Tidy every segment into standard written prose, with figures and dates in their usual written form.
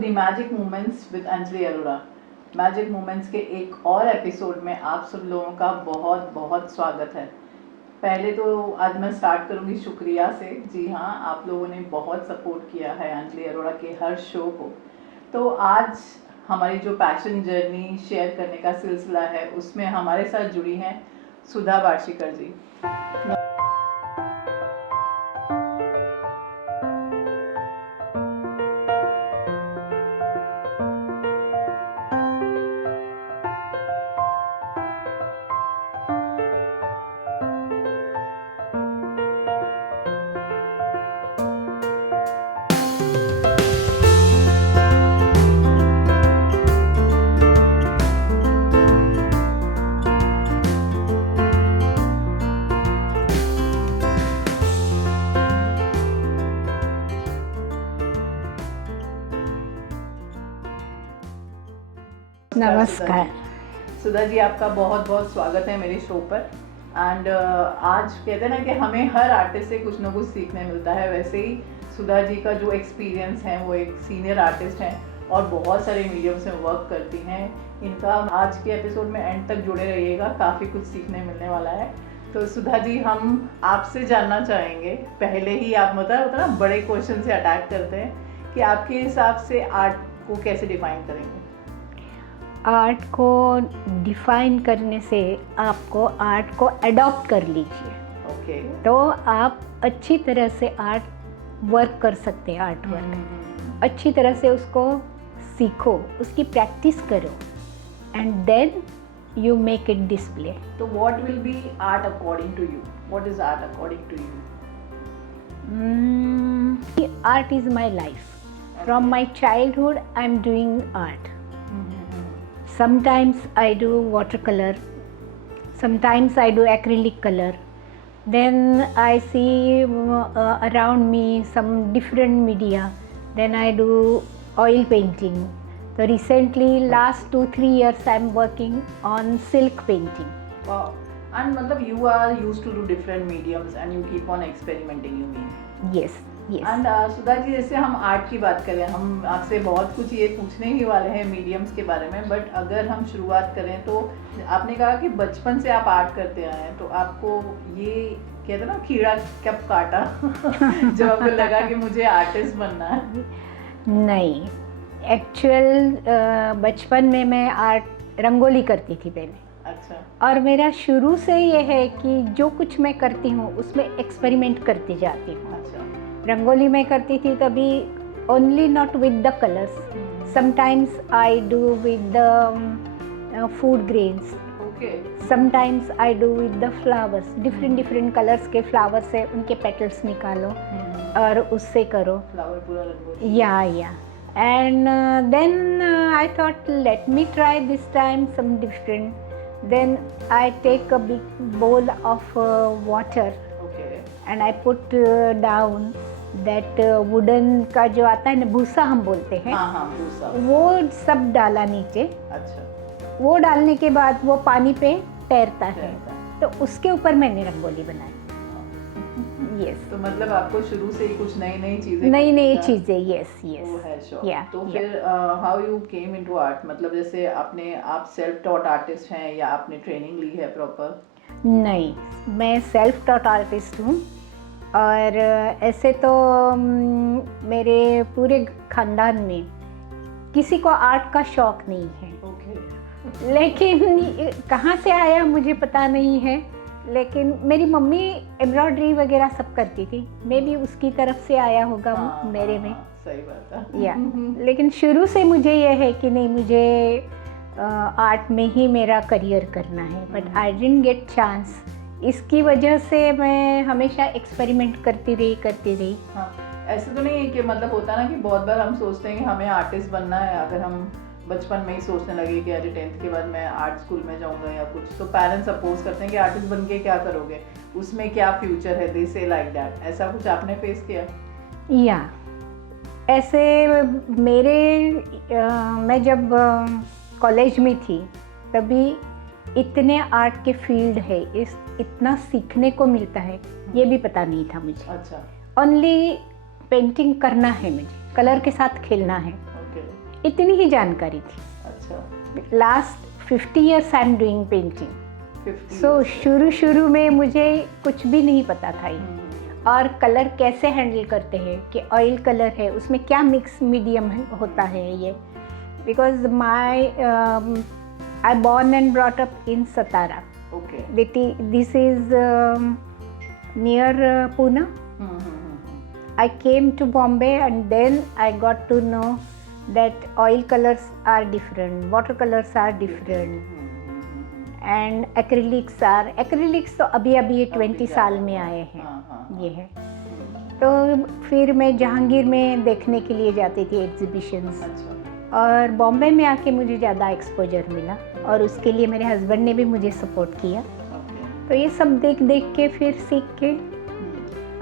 The magic moments with Anjali Arora. Magic moments के एक और एपिसोड में आप सब लोगों का बहुत बहुत स्वागत है। पहले तो आज मैं स्टार्ट करूंगी शुक्रिया से। जी हाँ, आप लोगों ने बहुत सपोर्ट किया है अंजलि अरोड़ा के हर शो को। तो आज हमारी जो पैशन जर्नी शेयर करने का सिलसिला है उसमें हमारे साथ जुड़ी हैं सुधा वार्षिकर जी। नमस्कार सुधा जी, आपका बहुत बहुत स्वागत है मेरे शो पर। एंड आज कहते हैं ना कि हमें हर आर्टिस्ट से कुछ ना कुछ सीखने मिलता है, वैसे ही सुधा जी का जो एक्सपीरियंस है, वो एक सीनियर आर्टिस्ट हैं और बहुत सारे मीडियम्स में वर्क करती हैं। इनका आज के एपिसोड में एंड तक जुड़े रहिएगा, काफ़ी कुछ सीखने मिलने वाला है। तो सुधा जी, हम आपसे जानना चाहेंगे, पहले ही आप मतलब ना बड़े क्वेश्चन से अटैक करते हैं कि आपके हिसाब से आर्ट को कैसे डिफाइन करेंगे? आर्ट को डिफाइन करने से आपको आर्ट को अडॉप्ट कर लीजिए। ओके। तो आप अच्छी तरह से आर्ट वर्क कर सकते हैं। आर्ट वर्क अच्छी तरह से उसको सीखो, उसकी प्रैक्टिस करो and then you make it display. तो what will be art according to you? What is art according to you? Art is my life. From my childhood I am doing art. Sometimes I do watercolor, sometimes I do acrylic color. Then I see around me some different media. Then I do oil painting. So recently, last 2-3 years, I'm working on silk painting. Wow. And मतलब you are used to do different mediums and you keep on experimenting, you mean? Yes. Yes. And Sudha ji, जैसे हम art की बात करें, हम आपसे बहुत कुछ ये पूछने ही वाले हैं मीडियम्स के बारे में, बट अगर हम शुरुआत करें तो आपने कहा कि बचपन से आप आर्ट करते आए हैं, तो आपको ये कहते ना कीड़ा कब काटा जब आपको लगा कि मुझे आर्टिस्ट बनना है? नहीं, एक्चुअल बचपन में मैं आर्ट रंगोली करती थी पहले। अच्छा। और मेरा शुरू से ये है कि जो कुछ मैं करती हूँ उसमें एक्सपेरिमेंट करती जाती हूँ। अच्छा। रंगोली में करती थी तभी only not with the colours, sometimes I do with the food grains, sometimes I do with the flowers. Different colours के फ्लावर से उनके पेटल्स निकालो और उससे करो फ्लावर पूरा रंगोली। या and then I thought let me try this time some different. Then I take a big bowl of water and I put down that wooden का जो आता है ना, भूसा हम बोलते हैं। हाँ, भूसा। वो सब डाला नीचे। अच्छा। वो डालने के बाद वो पानी पे तैरता है, तो उसके ऊपर मैंने रंगोली बनाई। यस। तो मतलब आपको शुरू से ही कुछ नई चीजें, यस वो है शौक। या तो फिर how you came into art? मतलब जैसे आप सेल्फ टॉट आर्टिस्ट हैं या आपने ट्रेनिंग ली है प्रॉपर? नहीं, मैं सेल्फ टॉट आर्टिस्ट हूँ और ऐसे तो मेरे पूरे खानदान में किसी को आर्ट का शौक नहीं है। Okay. लेकिन कहाँ से आया मुझे पता नहीं है, लेकिन मेरी मम्मी एम्ब्रॉयडरी वगैरह सब करती थी, मे भी उसकी तरफ से आया होगा मेरे में। सही बात है। या लेकिन शुरू से मुझे यह है कि नहीं, मुझे आर्ट में ही मेरा करियर करना है, but I didn't get chance. इसकी वजह से मैं हमेशा एक्सपेरिमेंट करती रही। हाँ, ऐसे तो नहीं है कि मतलब होता ना कि बहुत बार हम सोचते हैं कि हमें आर्टिस्ट बनना है, अगर हम बचपन में ही सोचने लगे कि अरे 10th के बाद मैं आर्ट स्कूल में जाऊंगा या कुछ, तो पेरेंट्स अपोज करते हैं कि आर्टिस्ट बन के क्या करोगे, उसमें क्या फ्यूचर है, दे से लाइक दैट। ऐसा कुछ आपने फेस किया? या ऐसे मैं जब कॉलेज में थी तभी इतने आर्ट के फील्ड है, इतना सीखने को मिलता है, ये भी पता नहीं था मुझे। अच्छा। ओनली पेंटिंग करना है मुझे, कलर के साथ खेलना है। इतनी ही जानकारी थी। अच्छा, last 50 years I am doing painting. 50 so years। शुरू में मुझे कुछ भी नहीं पता था ये। हम्म, और कलर कैसे हैंडल करते हैं, कि ऑयल कलर है उसमें क्या मिक्स मीडियम होता है ये। Because my I born and brought up in Satara. Okay. This is near Pune. I came to Bombay and then I got to know that oil colors are different, watercolors are different, and acrylics तो अभी ये 20 साल में आए हैं। ये है। तो फिर मैं जहांगीर में देखने के लिए जाती थी एग्जीबिशंस, अच्छा। और बॉम्बे में आके मुझे ज़्यादा एक्सपोजर मिला, और उसके लिए मेरे हस्बैंड ने भी मुझे सपोर्ट किया। ओके। तो ये सब देख के फिर सीख के।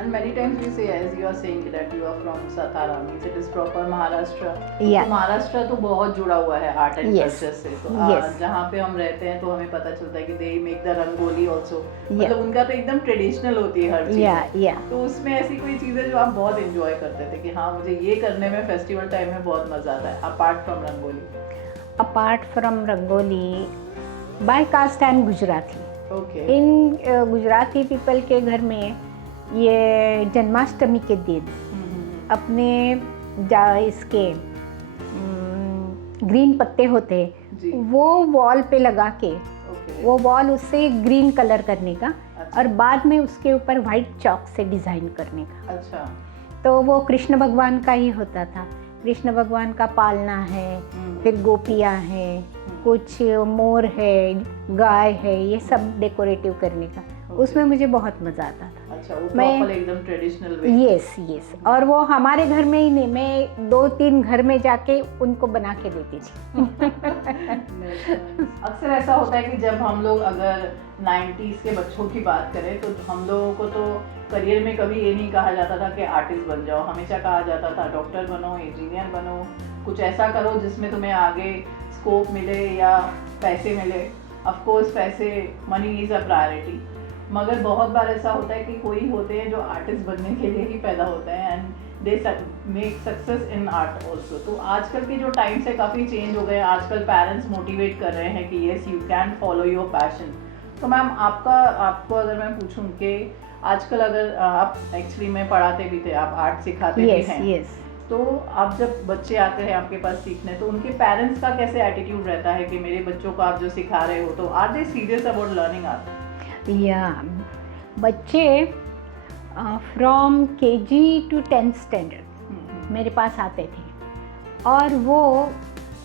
And many times you say, as you are saying that you are from Satara, means it is proper Maharashtra. Yeah. तो महाराष्ट्र तो बहुत जुड़ा हुआ है आर्ट एंड Yes. कल्चर से। तो Yes. जहाँ पे हम रहते हैं तो हमें पता चलता है कि they make the rangoli also। Yeah. मतलब उनका तो एकदम ट्रेडिशनल होती है हर चीज़। या तो उसमें ऐसी कोई चीज़ें जो आप बहुत एंजॉय करते थे कि हाँ मुझे ये करने में फेस्टिवल टाइम में बहुत मज़ा आता है, apart from rangoli? Apart from rangoli, by caste I am Gujarati. Okay. In Gujarati people के घर में ये जन्माष्टमी के दिन अपने इसके ग्रीन पत्ते होते जी। वो वॉल पे लगा के, ओके। वो वॉल उससे ग्रीन कलर करने का, अच्छा। और बाद में उसके ऊपर वाइट चॉक से डिज़ाइन करने का। अच्छा। तो वो कृष्ण भगवान का ही होता था। कृष्ण भगवान का पालना है, फिर गोपियाँ हैं, कुछ मोर है, गाय है, ये सब डेकोरेटिव करने का। उसमें मुझे बहुत मज़ा आता था। अच्छा, वो मैं- प्रॉपर एकदम ट्रेडिशनल वे। यस। और वो हमारे घर में ही नहीं, मैं 2-3 घर में जाके उनको बना के देती थी। अक्सर ऐसा होता है कि जब हम लोग अगर 90s के बच्चों की बात करें तो हम लोगों को तो करियर में कभी ये नहीं कहा जाता था कि आर्टिस्ट बन जाओ, हमेशा कहा जाता था डॉक्टर बनो, इंजीनियर बनो, कुछ ऐसा करो जिसमें तुम्हें आगे स्कोप मिले या पैसे मिले। ऑफ कोर्स पैसे, मनी इज़ अ प्रायोरिटी। मगर बहुत बार ऐसा होता है कि कोई होते हैं जो आर्टिस्ट बनने के लिए ही पैदा होते हैं and they make success in art also. तो आजकल के जो टाइम्स है काफ़ी चेंज हो गए। आजकल पेरेंट्स मोटिवेट कर रहे हैं कि yes you can follow your passion. तो मैम आपको अगर मैं पूछूं कि आजकल अगर आप एक्चुअली में पढ़ाते भी थे, आप आर्ट सिखाते भी हैं, यस। तो आप जब बच्चे आते हैं आपके पास सीखने तो उनके पेरेंट्स का कैसे एटीट्यूड रहता है कि मेरे बच्चों को आप जो सिखा रहे हो तो are they serious about learning art? या बच्चे from KG to 10th standard मेरे पास आते थे, और वो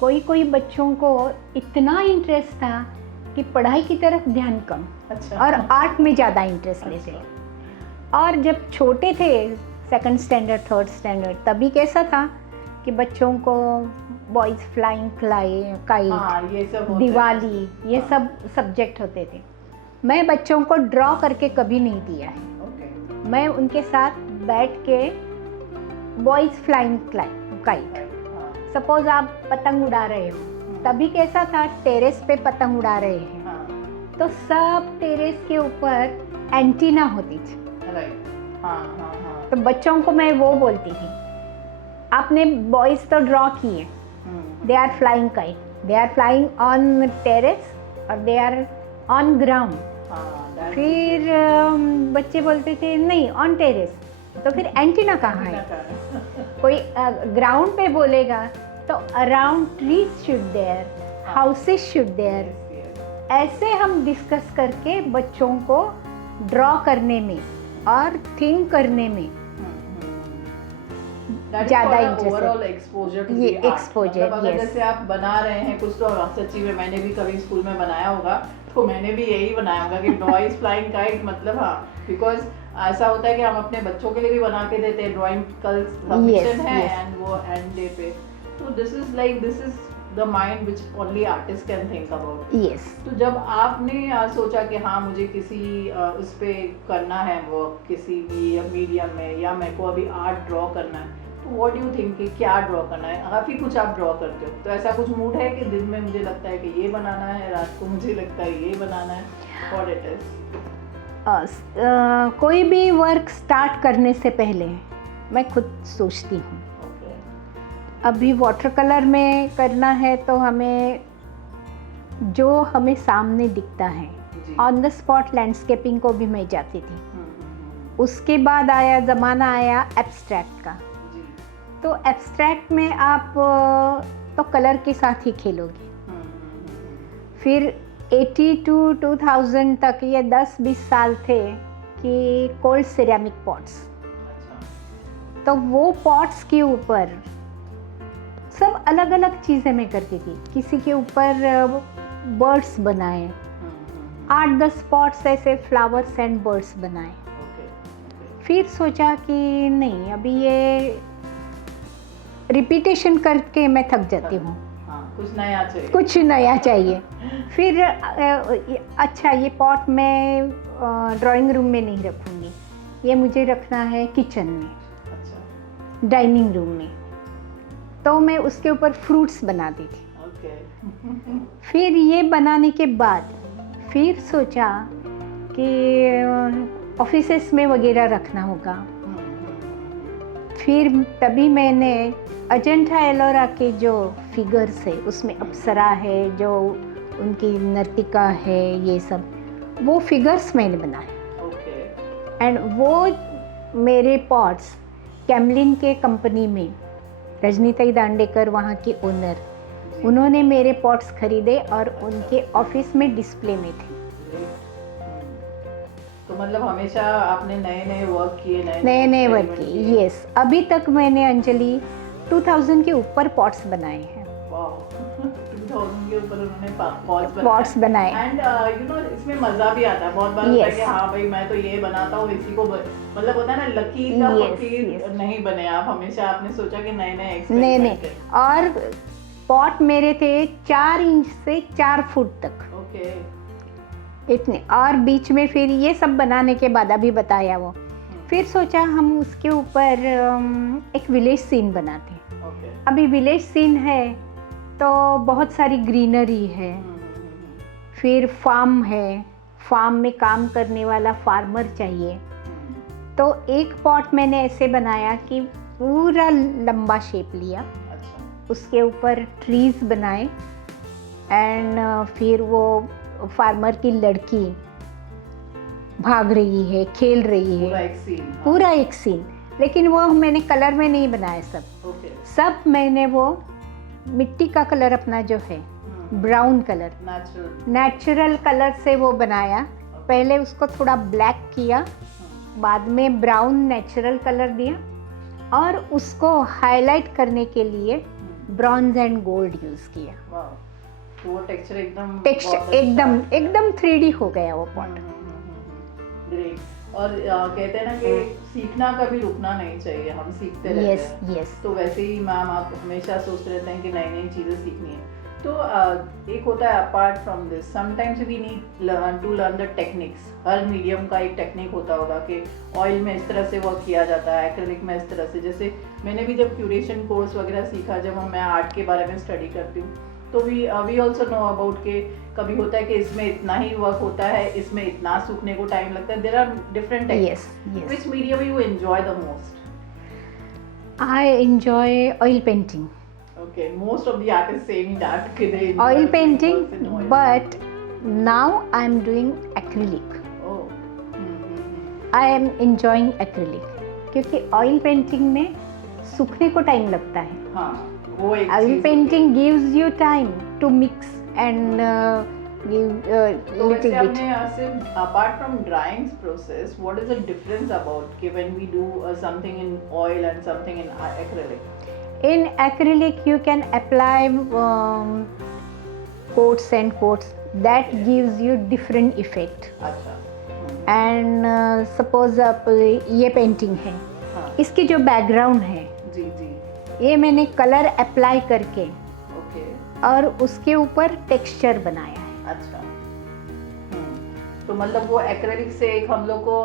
कोई बच्चों को इतना इंटरेस्ट था कि पढ़ाई की तरफ ध्यान कम, अच्छा। और आर्ट में ज़्यादा इंटरेस्ट लेते। और जब छोटे थे 2nd स्टैंडर्ड 3rd स्टैंडर्ड, तभी कैसा था कि बच्चों को बॉयज़ फ्लाइंग काइट, हाँ, ये सब होता है। दिवाली, ये हाँ। सब सब्जेक्ट होते थे। मैं बच्चों को ड्रॉ करके कभी नहीं दिया है। ओके। मैं उनके साथ बैठ के बॉयज़ फ्लाइंग काइट, हाँ, सपोज आप पतंग उड़ा रहे हो, तभी कैसा था टेरेस पे पतंग उड़ा रहे हैं, हाँ, तो सब टेरेस के ऊपर एंटीना होती थी। राइट। हाँ, हाँ, हाँ। तो बच्चों को मैं वो बोलती थी, आपने बॉयज़ तो ड्रॉ किए, they are flying kite, they are flying on terrace और दे आर ऑन ग्राउंड। हाँ, that's फिर बच्चे बोलते थे नहीं ऑन टेरेस, तो फिर एंटीना कहाँ है? कोई ग्राउंड पे बोलेगा तो around trees should there, houses should there. ऐसे हम डिस्कस करके बच्चों को ड्रॉ करने में और थिंक करने में ज़्यादा इंटरेस्ट। ओवरऑल एक्सपोजर टू ये द आर्ट। exposure, मतलब अगर yes. जैसे आप बना रहे हैं कुछ, तो सच्ची में मैंने भी कभी स्कूल में बनाया होगा, तो मैंने भी यही बनाया होगा कि बॉयज फ्लाइंग काइट, मतलब हाँ, बिकॉज ऐसा होता है कि हम अपने बच्चों के लिए भी बना के देते हैं। ड्राइंग कल सबमिशन है yes. एंड वो एंड डे पे, तो this is the mind which only artist can think about. Yes. तो जब आपने सोचा कि हाँ मुझे किसी उस पे करना है वो किसी भी मीडियम में, या मेरे को अभी आर्ट ड्रॉ करना है, तो व्हाट डू यू थिंक कि क्या ड्रॉ करना है? काफ़ी कुछ आप ड्रॉ करते हो, तो ऐसा कुछ मूड है कि दिन में मुझे लगता है कि ये बनाना है, रात को मुझे लगता है ये बनाना है, व्हाट इट इज? कोई भी वर्क स्टार्ट करने से पहले मैं खुद सोचती हूँ अभी वाटर कलर में करना है तो हमें जो हमें सामने दिखता है, जी। ऑन द स्पॉट लैंडस्केपिंग को भी मैं जाती थी। उसके बाद ज़माना आया एब्स्ट्रैक्ट का। जी। तो एब्स्ट्रैक्ट में आप तो कलर के साथ ही खेलोगे। फिर 80 to 2000 तक ये 10-20 साल थे कि कोल्ड सिरेमिक पॉट्स। अच्छा। तो वो पॉट्स के ऊपर सब अलग अलग चीज़ें मैं करती थी। किसी के ऊपर बर्ड्स बनाए, 8-10 पॉट्स ऐसे फ्लावर्स एंड बर्ड्स बनाए। फिर सोचा कि नहीं, अभी ये रिपीटेशन करके मैं थक जाती हूँ, कुछ नया चाहिए, कुछ नया चाहिए। फिर अच्छा, ये पॉट मैं ड्राइंग रूम में नहीं रखूँगी, ये मुझे रखना है किचन में, अच्छा, डाइनिंग रूम में। तो मैं उसके ऊपर फ्रूट्स बनाती थी। फिर ये बनाने के बाद फिर सोचा कि ऑफिसेस में वगैरह रखना होगा। फिर तभी मैंने अजंठा एलोरा के जो फिगर्स है, उसमें अप्सरा है, जो उनकी नर्तिका है, ये सब वो फिगर्स मैंने बनाए। एंड वो मेरे पॉट्स कैमलिन के कंपनी में, रजनीताई दांडेकर वहाँ के ओनर, उन्होंने मेरे पॉट्स खरीदे और उनके ऑफिस में डिस्प्ले में थे। तो मतलब हमेशा आपने नए नए वर्क किए, नए वर्क किए। यस, अभी तक मैंने अंजलि 2000 के ऊपर पॉट्स बनाए हैं। 2000 के ऊपर उन्होंने पॉट्स बनाए। एंड यू नो इसमें मजा भी आता है, बहुत बार होता है कि हाँ भाई मैं तो ये बनाता हूँ, इसी को मतलब होता है ना, लकीर का फकीर नहीं बने आप, हमेशा आपने सोचा कि नए नए एक्सपेरिमेंट करें। और पॉट मेरे थे 4 इंच से 4 फुट तक। इतने, और बीच में फिर ये सब बनाने के बाद अभी बताया वो, फिर सोचा हम उसके ऊपर एक विलेज सीन बनाते हैं। अभी विलेज सीन है तो बहुत सारी ग्रीनरी है, फिर फार्म है, फार्म में काम करने वाला फार्मर चाहिए। तो एक पॉट मैंने ऐसे बनाया कि पूरा लंबा शेप लिया, उसके ऊपर ट्रीज बनाए, एंड फिर वो फार्मर की लड़की भाग रही है, खेल रही है, पूरा एक सीन। लेकिन वो मैंने कलर में नहीं बनाया, सब मैंने वो मिट्टी का कलर अपना जो है, ब्राउन कलर, नेचुरल कलर से वो बनाया। पहले उसको थोड़ा ब्लैक किया, बाद में ब्राउन नेचुरल कलर दिया, और उसको हाईलाइट करने के लिए ब्रॉन्ज एंड गोल्ड यूज किया। तो वो टेक्सचर एकदम 3D हो गया वो पॉट। ग्रेट। और कहते हैं ना कि सीखना कभी रुकना नहीं चाहिए, हम सीखते रहते हैं। यस। तो वैसे ही मैम आप हमेशा सोचते रहते हैं कि नई नई चीज़ें सीखनी है। तो एक होता है apart from this, sometimes we need to learn the techniques. हर मीडियम का एक टेक्निक होता होगा कि ऑयल में इस तरह से वर्क किया जाता है, एक्रिलिक में इस तरह से। जैसे मैंने भी जब क्यूरेशन कोर्स वगैरह सीखा, जब मैं आर्ट के बारे में स्टडी करती हूँ, तो वी ऑल्सो नो अबाउट के कभी होता है कि इसमें इतना ही वर्क होता है, इसमें इतना सूखने को टाइम लगता है। There are different techniques. Which medium you enjoy the most? I enjoy oil painting. Okay, most of the artists say that they enjoy oil painting, oil. But now I am doing acrylic. Oh. I am enjoying acrylic क्योंकि oil painting में सूखने को time लगता है। हाँ, वो एक oil painting gives you time to mix and give little bit. सिर्फ apart from drying process, what is the difference about when we do something in oil and something in acrylic? In acrylic you can apply coats and coats that gives you different effect. अच्छा। And suppose आप ये painting है, इसकी जो background है, जी जी, ये मैंने colour apply करके और उसके ऊपर टेक्सचर बनाया है। अच्छा। तो मतलब वो एक्रेलिक से एक हम लोग को,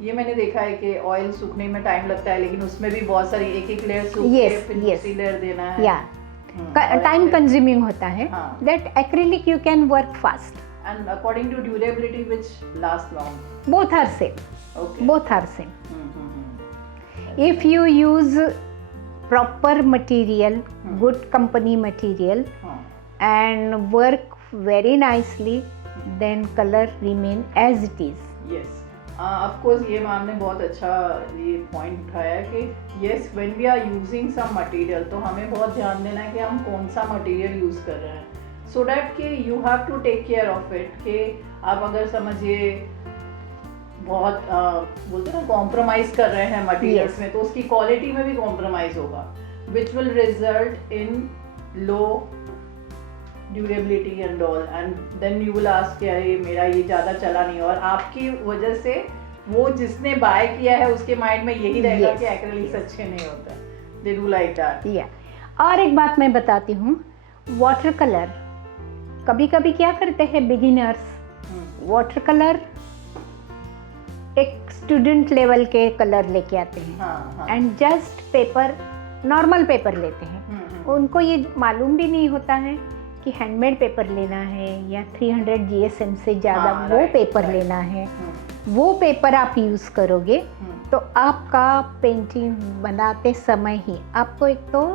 ये मैंने देखा है कि ऑयल सूखने में टाइम लगता है, लेकिन उसमें भी बहुत सारी एक लेयर सूख के फिर दूसरी लेयर देना है। या टाइम कंज्यूमिंग होता है। That acrylic you can work fast and according to durability which lasts long. Both are same. Okay. Both are same. If you use proper material, good company material, हाँ and work very nicely, then color remain as it is. Yes of course ये ma'am ने बहुत अच्छा ये point उठाया है कि yes when we are using some material तो हमें बहुत ध्यान देना है कि हम कौन सा मटेरियल यूज़ कर रहे हैं सो डैट कि you have to take care of it कि आप अगर समझिए बहुत बोलते हैं ना कॉम्प्रोमाइज़ कर रहे हैं मटेरियल्स Yes. में तो उसकी क्वालिटी में भी कॉम्प्रोमाइज़ होगा which will result in low durability and all and then you will ask कि अरे मेरा ये ज़्यादा चला नहीं और आपकी वजह से वो जिसने बाय किया है उसके माइंड में यही रहेगा Yes, कि एक्रेलिक्स yes. अच्छे नहीं होते they do like that Yeah. और एक बात मैं बताती हूँ, वाटर कलर कभी कभी क्या करते हैं बिगिनर्स, वाटर कलर एक स्टूडेंट लेवल के कलर लेके आते हैं हाँ हाँ and just paper, normal paper लेते हैं। उनको ये मालूम भी नहीं होता है कि हैंडमेड पेपर लेना है या 300 GSM से ज़्यादा हाँ, वो right, पेपर right. लेना है। वो पेपर आप यूज़ करोगे तो आपका पेंटिंग बनाते समय ही आपको एक तो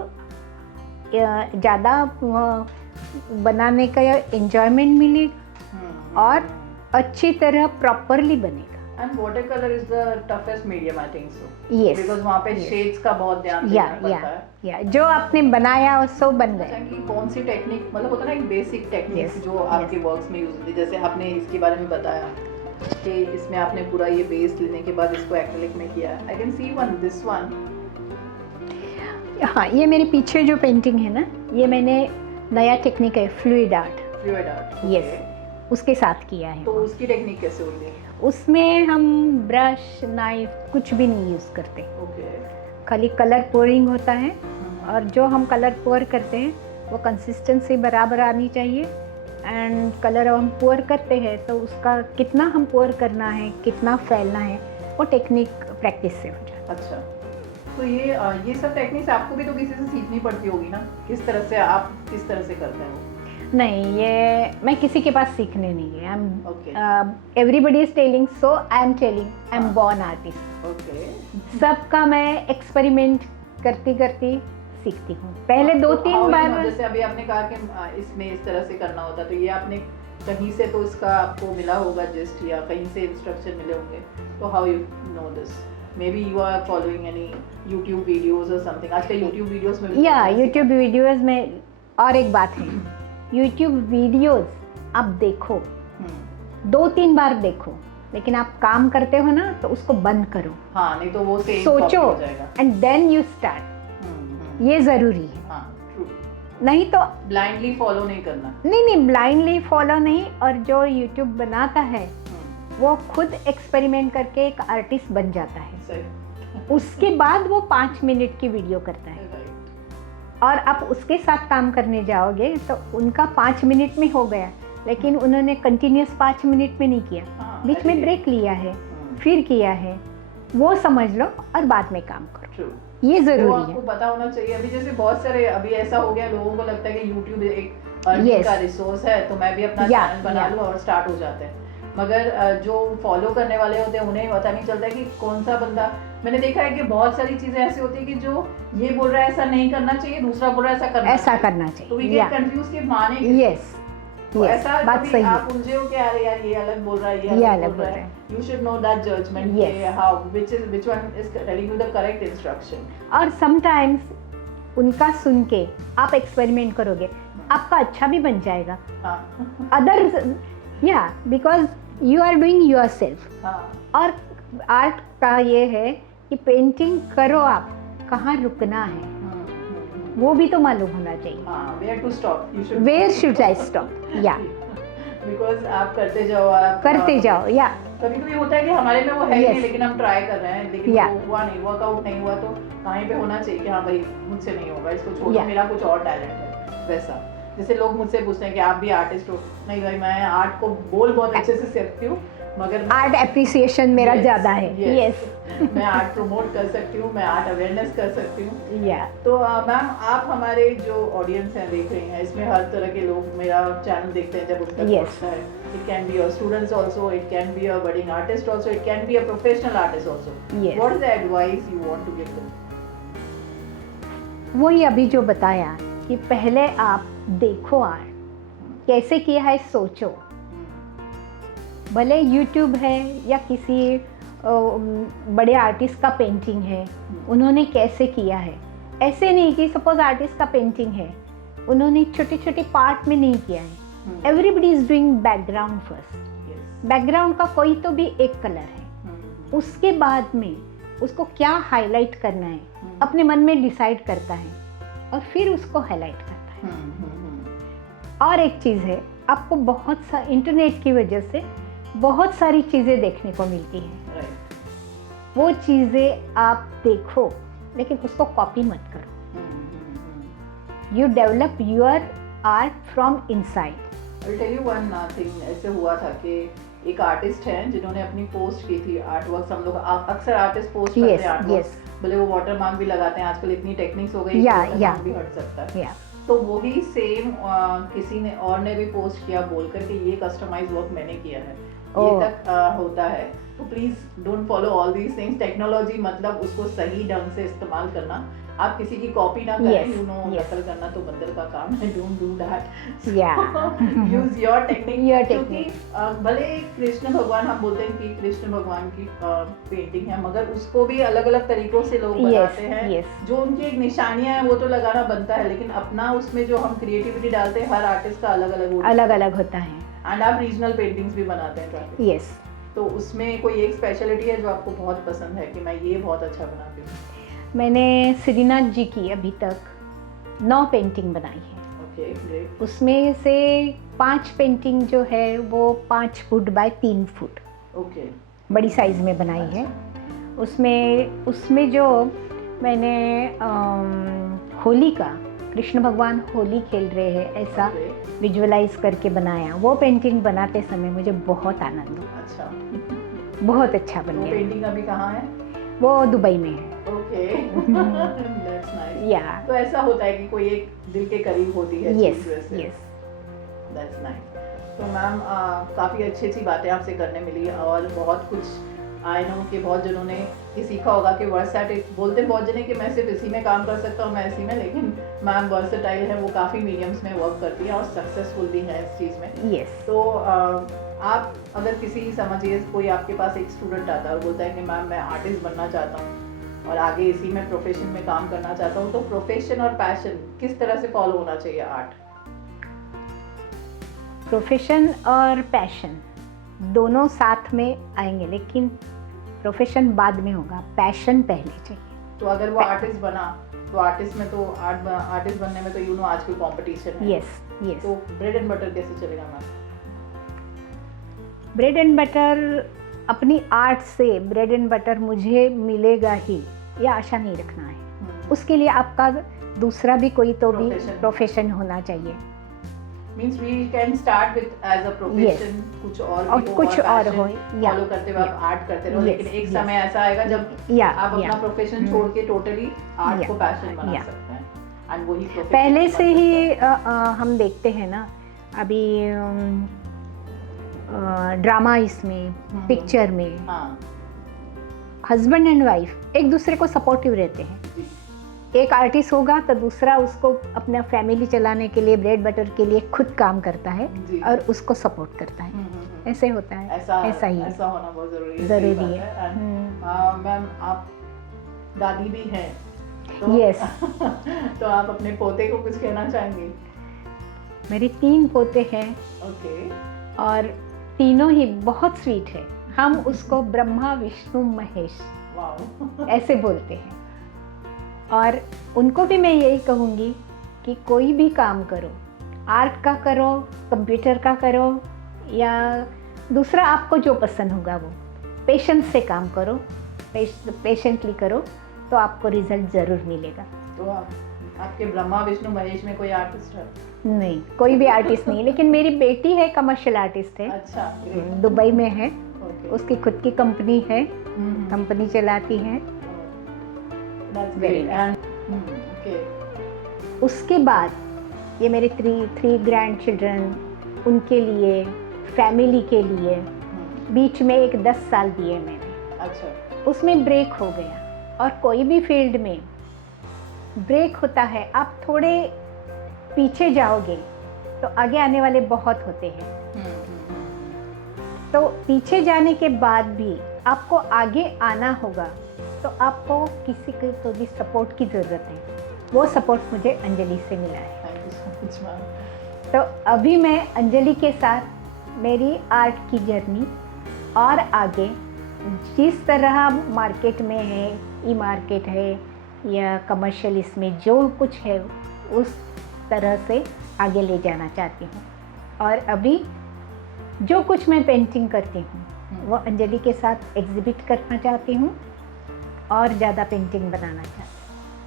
ज़्यादा बनाने का एंजॉयमेंट मिलेगा और अच्छी तरह प्रॉपरली बनेगा। And water colour is the toughest medium I think so Yes, because वहाँ पे yes. शेड्स का बहुत ध्यान या देना पड़ता है या जो आपने बनाया सो बन अच्छा गया। कि कौन सी टेक्निक मतलब होता है ना एक बेसिक टेक्निक Yes, जो आपके वर्क्स में यूज होती है जैसे आपने इसके बारे में बताया कि इसमें आपने पूरा ये बेस लेने के बाद इसको एक्रिलिक में किया I can see one this one हाँ, ये मेरे पीछे जो पेंटिंग है ना, ये मैंने नया टेक्निक है fluid art, fluid art yes, उसके साथ किया है। तो उसकी टेक्निक कैसे होती है उसमें हम ब्रश नाइफ कुछ भी नहीं यूज़ करते, ओके खाली कलर पोरिंग होता है और जो हम कलर पोर करते हैं वो कंसिस्टेंसी बराबर आनी चाहिए एंड कलर हम पोर करते हैं तो उसका कितना हम पोर करना है, कितना फैलना है, वो टेक्निक प्रैक्टिस से हो जाता अच्छा तो ये सब टेक्निक्स आपको भी तो किसी से सीखनी पड़ती होगी ना किस तरह से आप किस तरह से करते हैं है। नहीं, ये मैं किसी के पास सीखने नहीं गई। Okay everybody is telling so I am telling I am हाँ। Born artist. ओके सबका मैं एक्सपेरिमेंट करती करती सीखती हूँ। पहले हाँ, दो तो तीन how you बार know, जैसे अभी आपने कहा कि इसमें इस तरह से करना होता तो ये आपने कहीं से तो इसका आपको मिला होगा जस्ट या कहीं से इंस्ट्रक्शन मिले होंगे तो how you know this may be you are following any YouTube videos और समथिंग आजकल यूट्यूब वीडियोज में भी या बहुत यूट्यूब वीडियोस में। और एक बात है, यूट्यूब वीडियोस आप देखो, हम्म, 2-3 बार देखो, लेकिन आप काम करते हो ना तो उसको बंद करो, हाँ नहीं तो वो सेम सोचो हो जाएगा एंड देन यू स्टार्ट। ये ज़रूरी है, हाँ ट्रू नहीं तो ब्लाइंडली फॉलो नहीं करना नहीं ब्लाइंडली फॉलो नहीं। और जो यूट्यूब बनाता है वो खुद एक्सपेरिमेंट करके एक आर्टिस्ट बन जाता है, सही उसके बाद वो 5 मिनट की वीडियो करता है राइट और आप उसके साथ काम करने जाओगे तो उनका 5 मिनट में हो गया, लेकिन उन्होंने कंटिन्यूस 5 मिनट में नहीं किया, हाँ, बीच में agree. ब्रेक लिया है, फिर किया है, वो समझ लो और बाद में काम करो, ट्रू ये वो ज़रूरी आपको है। पता होना चाहिए। अभी जैसे बहुत सारे अभी ऐसा हो गया लोगों को लगता है कि YouTube एक अर्निंग Yes. का रिसोर्स है तो मैं भी अपना Yeah, चैनल बना yeah. लूँ और स्टार्ट हो जाते हैं, मगर जो फॉलो करने वाले होते हैं उन्हें पता नहीं चलता है कि कौन सा बंदा। मैंने देखा है कि बहुत सारी चीजें ऐसी होती है कि जो ये बोल रहा है ऐसा नहीं करना चाहिए, दूसरा बोल रहा है ऐसा करना चाहिए। तो वी चाहिए, गेट कंफ्यूज कि माने यस तो ऐसा बात कभी सही है। आप उलझे हो कि अरे यार ये अलग बोल रहा है ये ये अलग अलग बोल बोल रहा रहा है। You should know that judgement Yes. कि how which one is telling you the correct instruction। और समटाइम्स उनका सुन के आप एक्सपेरिमेंट करोगे, आपका अच्छा भी बन जाएगा। हाँ अदर या because you are doing yourself. हाँ और आर्ट का ये है कि पेंटिंग करो, आप कहाँ रुकना है वो भी तो मालूम होना चाहिए। हाँ where to stop you should where should I stop, या बिकॉज आप करते जाओ और आप करते जाओ, या कभी कभी होता है कि हमारे में वो है Yes. नहीं लेकिन हम ट्राई कर रहे हैं लेकिन Yeah. वो हुआ नहीं, वर्कआउट नहीं हुआ, तो कहीं पे होना चाहिए कि हाँ भाई मुझसे नहीं होगा, इसको छोड़ो, Yeah. मेरा कुछ और टैलेंट है। वैसा जैसे लोग मुझसे पूछते हैं कि आप भी आर्टिस्ट हो, नहीं भाई मैं आर्ट को बोल बहुत अच्छे से सीखती हूँ मगर आर्ट एप्रिसिएशन मेरा Yes, ज़्यादा है। yes. यस मैं आर्ट प्रमोट कर सकती हूँ, मैं आर्ट अवेयरनेस कर सकती हूँ। या तो मैम आप हमारे जो ऑडियंस हैं देख रही हैं, इसमें हर तरह के लोग मेरा चैनल देखते हैं जब उसका Yes. पहुंचता है। It can be your students also, it can be your budding artist also, it can be a professional artist also. Yes. What is the advice you want to give them? वही अभी जो बताया कि पहले आप देखो आर्ट कैसे किया है, सोचो। भले यूट्यूब है या किसी बड़े आर्टिस्ट का पेंटिंग है, उन्होंने कैसे किया है। ऐसे नहीं कि सपोज आर्टिस्ट का पेंटिंग है, उन्होंने छोटे छोटे पार्ट में नहीं किया है। Everybody is doing background first. Background का कोई तो भी एक कलर है, उसके बाद में उसको क्या हाईलाइट करना है अपने मन में डिसाइड करता है और फिर उसको हाईलाइट करता है। और एक चीज़ है, आपको बहुत सा इंटरनेट की वजह से बहुत सारी चीज़ें देखने को मिलती हैं। वो चीज़ें आप देखो लेकिन उसको कॉपी मत करो। You develop your art from inside. I will tell you one thing. ऐसे हुआ था कि एक आर्टिस्ट हैं जिन्होंने अपनी पोस्ट की थी आर्टवर्क। हम लोग अक्सर आर्टिस्ट पोस्ट करते हैं आर्टवर्क, भले वो वाटरमार्क भी लगाते हैं। आजकल इतनी टेक्निक्स हो गई है भी हट सकता है। तो वही सेम किसी ने और ने भी पोस्ट किया बोल कर कि ये कस्टमाइज वर्क मैंने किया है, ये तक होता है। तो please don't follow all these things. Technology मतलब उसको सही ढंग से इस्तेमाल करना। आप किसी की कॉपी ना करें, यू नो, नकल करना तो बंदर का काम है। Don't do that. Use your technique. क्योंकि भले कृष्ण भगवान, हम बोलते हैं कि कृष्ण भगवान की पेंटिंग है, मगर उसको भी अलग अलग तरीकों से लोग बनाते हैं। जो उनकी एक निशानियां हैं वो तो लगाना बनता है, लेकिन अपना उसमें जो हम क्रिएटिविटी डालते हैं, हर आर्टिस्ट का अलग अलग होता है। एंड आप रीजनल पेंटिंग्स भी बनाते हैं। यस। तो उसमें कोई एक स्पेशलिटी है जो आपको बहुत पसंद है कि मैं ये बहुत अच्छा बनाती हूँ? मैंने श्रीनाथ जी की अभी तक 9 पेंटिंग बनाई है। Okay, great. उसमें से 5 पेंटिंग जो है वो 5 फुट बाय 3 फुट ओके, बड़ी साइज में बनाई है। उसमें जो मैंने होली का, कृष्ण भगवान होली खेल रहे हैं ऐसा विजुअलाइज करके बनाया। वो पेंटिंग बनाते समय मुझे बहुत आनंद हुआ। अच्छा, बहुत अच्छा बन गया। पेंटिंग अभी कहाँ है? वो दुबई में है। Okay, that's nice. या तो ऐसा होता है कि कोई एक दिल के करीब होती है। Yes yes, that's nice. तो मैम काफ़ी अच्छी बातें आपसे करने मिली और बहुत कुछ आई नो कि बहुत जनों ने ये सीखा होगा कि वर्सटाइल बोलते हैं बहुत जने कि मैं सिर्फ इसी में काम कर सकता हूँ, मैं इसी में, लेकिन मैम वर्सटाइल है, वो काफ़ी मीडियम्स में वर्क करती है और सक्सेसफुल भी है इस चीज़ में। यस। तो आप अगर किसी, समझिए कोई आपके पास एक स्टूडेंट आता है और बोलता है कि मैम मैं आर्टिस्ट बनना चाहता हूँ और आगे इसी में प्रोफेशन में काम करना चाहता हूँ, तो प्रोफेशन और पैशन किस तरह से फॉलो होना चाहिए आर्ट? प्रोफेशन और पैशन दोनों साथ में आएंगे, लेकिन प्रोफेशन बाद में होगा, पैशन पहले चाहिए। तो अगर वो आर्टिस्ट बना तो आर्टिस्ट में तो आर्टिस्ट बनने में तो यू नो आजकल कंपटीशन है। Yes yes. तो ब्रेड एंड बटर कैसे चलेगा मैम? ब्रेड एंड बटर, अपनी आर्ट से ब्रेड एंड बटर मुझे मिलेगा ही, यह आशा नहीं रखना है। उसके लिए आपका दूसरा भी कोई तो भी प्रोफेशन होना चाहिए। Means we can start with as a profession, कुछ और हो, फॉलो करते हुए आप आर्ट करते रहो, लेकिन एक समय ऐसा आएगा जब आप अपना प्रोफेशन छोड़ के टोटली आर्ट को पैशन बना सकते हैं। एंड वही प्रोफेशन पहले से ही हम देखते हैं ना, अभी ड्रामा इसमें, पिक्चर में हस्बैंड एंड वाइफ एक दूसरे को सपोर्टिव रहते हैं। एक आर्टिस्ट होगा तो दूसरा उसको अपना फैमिली चलाने के लिए, ब्रेड बटर के लिए खुद काम करता है और उसको सपोर्ट करता है। ऐसे होता है, ऐसा ही ऐसा होना बहुत ज़रूरी है। मैम आप दादी भी हैं तो यस तो आप अपने पोते को कुछ कहना चाहेंगे? मेरे 3 पोते हैं। ओके। और तीनों ही बहुत स्वीट है। हम उसको ब्रह्मा विष्णु महेश ऐसे बोलते हैं। और उनको भी मैं यही कहूँगी कि कोई भी काम करो, आर्ट का करो, कंप्यूटर का करो या दूसरा आपको जो पसंद होगा वो, पेशेंस से काम करो, पेशेंटली करो तो आपको रिजल्ट ज़रूर मिलेगा। तो आपके ब्रह्मा विष्णु महेश में कोई आर्टिस्ट है? नहीं, कोई भी आर्टिस्ट नहीं, लेकिन मेरी बेटी है, कमर्शियल आर्टिस्ट है। अच्छा, दुबई में है। उसकी खुद की कंपनी है, कंपनी चलाती है। उसके बाद ये मेरे 3 ग्रैंड चिल्ड्रन, उनके लिए, फैमिली के लिए बीच में एक 10 साल दिए मैंने। अच्छा। उसमें ब्रेक हो गया। और कोई भी फील्ड में ब्रेक होता है, आप थोड़े पीछे जाओगे तो आगे आने वाले बहुत होते हैं। तो पीछे जाने के बाद भी आपको आगे आना होगा, तो आपको किसी को भी सपोर्ट की ज़रूरत है। वो सपोर्ट मुझे अंजलि से मिला है। Thank you so much ma'am. तो अभी मैं अंजलि के साथ मेरी आर्ट की जर्नी और आगे जिस तरह मार्केट में है, ई मार्केट है या कमर्शियल, इसमें जो कुछ है उस तरह से आगे ले जाना चाहती हूँ। और अभी जो कुछ मैं पेंटिंग करती हूँ वो अंजलि के साथ एग्जिबिट करना चाहती हूँ और ज़्यादा पेंटिंग बनाना चाहती हूँ।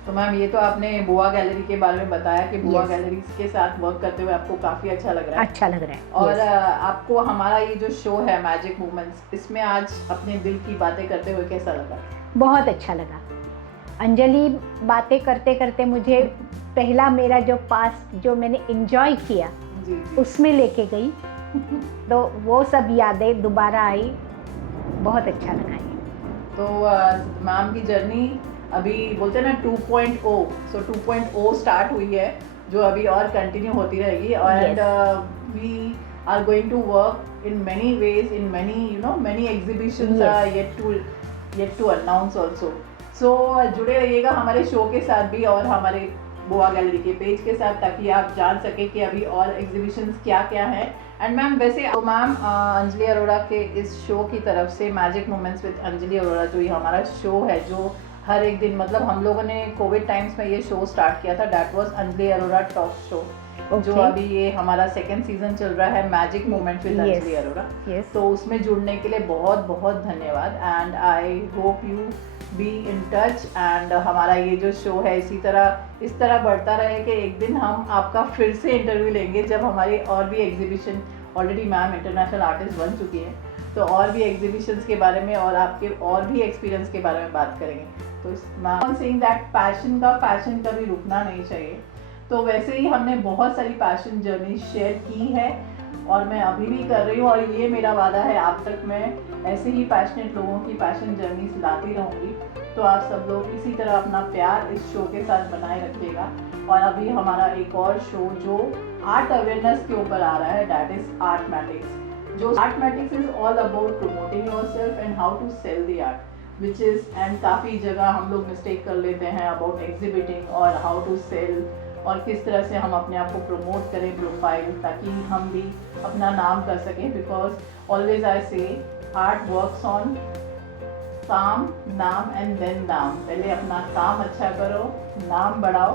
तो मैम ये तो आपने बुआ गैलरी के बारे में बताया कि बुआ Yes. गैलरीज के साथ वर्क करते हुए आपको काफ़ी अच्छा लग रहा है। अच्छा लग रहा है। और Yes. आपको हमारा ये जो शो है मैजिक मोमेंट्स, इसमें आज अपने दिल की बातें करते हुए कैसा लगा? बहुत अच्छा लगा। अंजलि बातें करते करते मुझे पहला मेरा जो पास्ट जो मैंने एंजॉय किया जी जी। उसमें लेके गई, तो वो सब यादें दोबारा आई। बहुत अच्छा लगा ये। तो मैम की जर्नी अभी बोलते हैं ना 2.0, सो 2.0 स्टार्ट हुई है, जो अभी और कंटिन्यू होती रहेगी। And we are going to work in many ways, in many many exhibitions are yet to announce also. So जुड़े रहिएगा हमारे शो के साथ भी और हमारे बुआ गैलरी के पेज के साथ, ताकि आप जान सकें कि अभी और एग्जीबिशंस क्या क्या हैं। एंड मैम वैसे तो मैम अंजलि अरोड़ा के इस शो की तरफ से magic moments with Anjali Arora, जो ये हमारा शो है, जो हर एक दिन, मतलब हम लोगों ने कोविड टाइम्स में ये शो स्टार्ट किया था, that was Anjali Arora talk show, जो अभी ये हमारा 2nd सीजन चल रहा है, magic moment with Anjali Arora. तो उसमें जुड़ने के लिए बहुत बहुत धन्यवाद। And I hope you be in touch. And हमारा ये जो शो है इस तरह बढ़ता रहे कि एक दिन हम आपका फिर से इंटरव्यू लेंगे, जब हमारी और भी exhibition, already ma'am international artist बन चुकी है, तो और भी एग्जीबिशंस के बारे में और आपके और भी एक्सपीरियंस के बारे में बात करेंगे। तो मैम सेइंग दैट पैशन कभी रुकना नहीं चाहिए। तो वैसे ही हमने बहुत सारी पैशन जर्नी शेयर की है और मैं अभी भी कर रही हूँ, और ये मेरा वादा है आप तक मैं ऐसे ही पैशनेट लोगों की पैशन जर्नीज लाती रहूँगी। तो आप सब लोग इसी तरह अपना प्यार इस शो के साथ बनाए रखिएगा। और अभी हमारा एक और शो जो आर्ट अवेयरनेस के ऊपर आ रहा है, दैट इज आर्टमैटिक्स। जो Artmatics is all about promoting yourself and how to sell the art, which is, and काफ़ी जगह हम लोग मिस्टेक कर लेते हैं अबाउट एग्जिबिटिंग और हाउ टू सेल, और किस तरह से हम अपने आप को प्रमोट करें प्रोफाइल, ताकि हम भी अपना नाम कर सकें। बिकॉज ऑलवेज आई से आर्ट वर्क्स ऑन काम, नाम एंड देन दाम। पहले अपना काम अच्छा करो, नाम बढ़ाओ,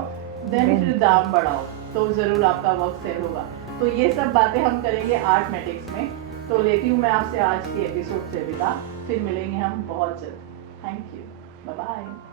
देन फिर दाम बढ़ाओ, तो ज़रूर आपका वर्क सेल होगा। तो ये सब बातें हम करेंगे आर्टमैटिक्स में। तो लेती हूँ मैं आपसे आज की एपिसोड से विदा, फिर मिलेंगे हम बहुत जल्द। Thank you, bye bye.